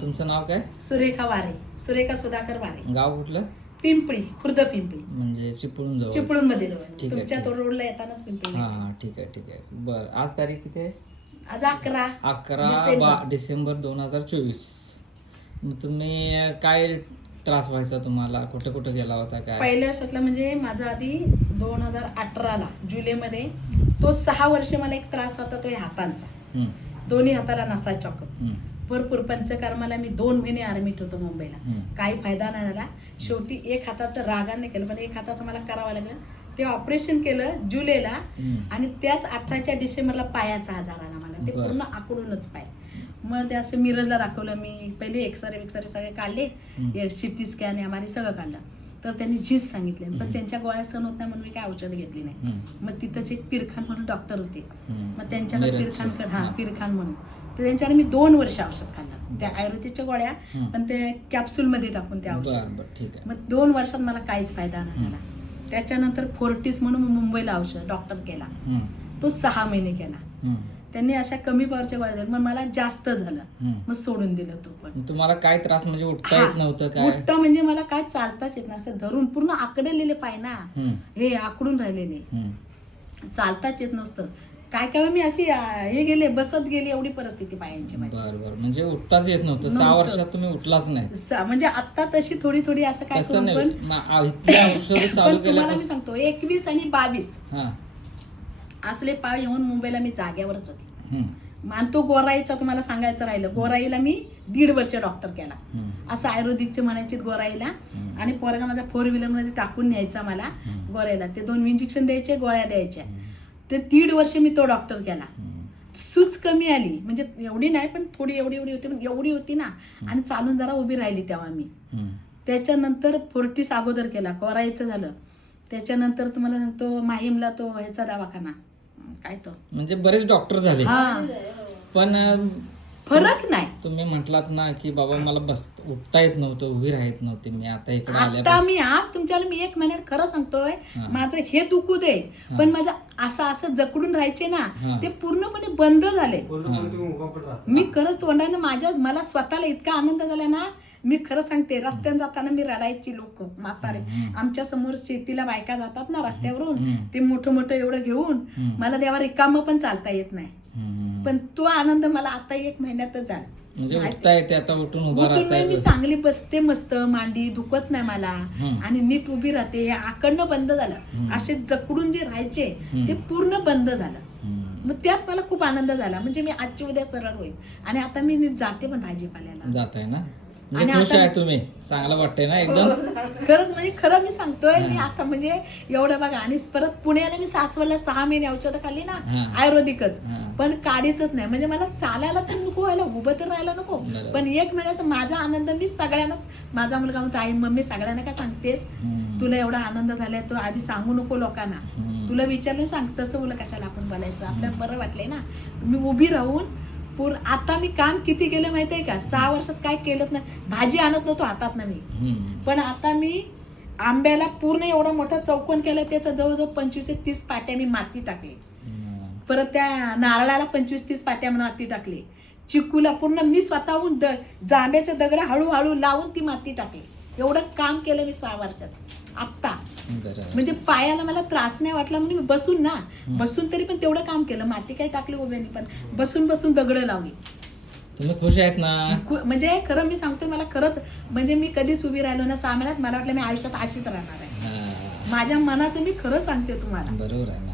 तुमचं नाव काय? सुरेखा वारे, सुरेखा सुधाकर वारे. गाव कुठलं? पिंपळी, खुर्द पिंपळी, म्हणजे चिपळूण जवळ. चिपळूण मध्येच. ठीक आहे, तुमच्या ठीक आहे. रोडला येतानाच पिंपळी. हा ठीक आहे ठीक आहे. बरं, आज तारीख किती आहे? आज 11 डिसेंबर. डिसेंबर 2024. मग तुम्ही काय त्रास व्हायचा तुम्हाला? कुठं कुठं गेला होता काय? पहिल्या वर्षातला म्हणजे माझा आधी 2018ला जुलैमध्ये तो 6 वर्ष मला एक त्रास होता, तो हातांचा. हम्म, दोन्ही हाताला नसा चॉकअप. हम्म, भरपूर पंचकर्माला मी 2 महिने आर्मीत होतो मुंबईला. काही फायदा नाही झाला. शेवटी एक हाताचं रागाने केलं, पण एक हाताचं मला करावं लागलं. ते ऑपरेशन केलं जुलैला आणि त्याच 18 डिसेंबरला पायाचा आजार आला मला. ते बरं. पूर्ण आकडूनच पाय. मग ते असं मिरजला दाखवलं मी. पहिले एक्सरे सगळे काढले, सिटी स्कॅन एमआरआय सगळं काढलं. तर त्यांनी झीज सांगितले, पण त्यांच्या गोळ्या सहन होत नाही म्हणून मी काय औषध घेतली नाही. मग तिथंच एक पिरखान म्हणून डॉक्टर होते. मग त्यांच्याकडे पिरखान म्हणून तर त्यांच्याकडे मी 2 वर्ष औषध खाल्लं. त्या आयुर्वेदिकच्या गोळ्या, पण ते कॅप्सूलमध्ये टाकून त्या औषध. ठीक आहे. मग 2 वर्षात मला काहीच फायदा नाही झाला. त्याच्यानंतर फोर्टिस म्हणून मुंबईला औषध डॉक्टर केला. तो 6 महिने केला. त्यांनी अशा कमी पावरच्या गोळ्या दिल्या, पण मला जास्त झालं. मग सोडून दिलं तो. पण तुम्हाला काय त्रास म्हणजे उठता येत नव्हतं काय? उठता म्हणजे मला काय चालताच येत नाही. असं धरून पूर्ण आकडलेले पाय ना, हे आकडून राहिलेले, चालताच येत नसतं. काय काय मी अशी हे गेले, बसत गेली, एवढी परिस्थिती पायांची माझी. बरं, म्हणजे उठताच येत नव्हतं. 6 वर्षात तुम्ही उठलाच नाही. म्हणजे आता तशी थोडी थोडी असं काय करून पण तुम्हाला मी सांगतो 21 आणि 22 असले पाय येऊन मुंबईला मी जाग्यावरच होती. आणि तो गोराईचा तुम्हाला सांगायचं राहिलं, गोराईला मी 1.5 वर्ष डॉक्टर केला. असं आयुर्वेदिकचे म्हणायचे गोराईला. आणि पोरगा माझा 4 व्हीलर मध्ये टाकून न्यायचा मला गोराईला. ते 2 इंजेक्शन द्यायचे, गोळ्या द्यायच्या. ते 1.5 वर्ष मी तो डॉक्टर केला. सूज कमी आली, म्हणजे एवढी नाही पण थोडी एवढी होती, पण एवढी होती ना. आणि चालून जरा उभी राहिली तेव्हा मी. त्याच्यानंतर फोर्टिस अगोदर केला, गोराईचं झालं. त्याच्यानंतर तुम्हाला सांगतो माहीमला तो ह्याचा दवाखाना काय तो, म्हणजे बरेच डॉक्टर झाले, पण फरक नाही. तुम्ही म्हटलात ना की बाबा मला उठता येत नव्हतं, उभी राहत नव्हते. मी आता इकडे आता मी आज तुमच्याला मी 1 महिन्यात खरं सांगतोय, माझं हे दुखू दे, पण माझं असं जकडून राहायचे ना, ते पूर्णपणे बंद झाले. मी खरंच तोंडाने मला स्वतःला इतका आनंद झाला ना. मी खरं सांगते, रस्त्याने जाताना मी रडायची. लोक म्हातारे आमच्या समोर शेतीला बायका जातात ना रस्त्यावरून, ते मोठं मोठं एवढं घेऊन, मला देवा रिकामं पण चालता येत नाही. पण तो आनंद मला आता 1 महिन्यातच झाला. म्हणजे उठता येते आता, उठून उभा राहता. मी चांगली बसते, मस्त मांडी दुखत नाही मला, आणि नीट उभी राहते. हे आकडनं बंद झालं. असे जकडून जे राहायचे ते पूर्ण बंद झालं. मग त्यात मला खूप आनंद झाला. म्हणजे मी आजची उद्या सरळ होईल. आणि आता मी नीट जाते पण भाजीपाल्याला. जात आहे ना, म्हणजे खुश आहे तुम्ही, चांगलं वाटतंय ना एकदम. खरंच म्हणजे खरं मी सांगतोय, मी आता म्हणजे एवढं बघा. आणि परत पुण्याला मी सासवडला 6 महिने औषधं खाल्ली ना, आयुर्वेदिकच, पण काढीच नाही. म्हणजे मला चालायला तर नको व्हायला, उभं तर राहायला नको. पण 1 महिन्याचा माझा आनंद मी सगळ्यांना, माझा मुलगा म्हणतो आई मम्मी सगळ्यांना काय सांगतेस, तुला एवढा आनंद झालाय, तू आधी सांगू नको लोकांना. तुला विचारलं सांग, तसं बोला कशाला आपण बोलायचं, आपल्याला बरं वाटलंय ना. मी उभी राहून आता मी काम किती केलं माहितीये का, 6 वर्षात काय केलं नाही. भाजी आणत नव्हतो हातात ना मी, पण आता मी आंब्याला पूर्ण एवढा मोठा चौकोन केला. त्याच्या जवळजवळ 25 ते 30 पाट्या मी माती टाकली. परत त्या नारळाला 25-30 पाट्या माती टाकली. चिकूला पूर्ण मी स्वतःहून जांभ्याच्या दगड हळूहळू लावून ती माती टाकली. एवढं काम केलं मी 6 वर्षात. आत्ता म्हणजे पायाला मला त्रास नाही वाटला म्हणून मी बसून तरी पण तेवढं काम केलं. माती काही टाकली उभ्यानी, पण बसून दगड लावली. तुम्ही खुश आहेत ना? म्हणजे खरं मी सांगतोय, मला खरंच म्हणजे मी कधीच उभी राहिलो ना 6 महिन्यात. मला वाटलं मी आयुष्यात अशीच राहणार आहे. माझ्या मनाचं मी खरं सांगते तुम्हाला. बरोबर आहे ना.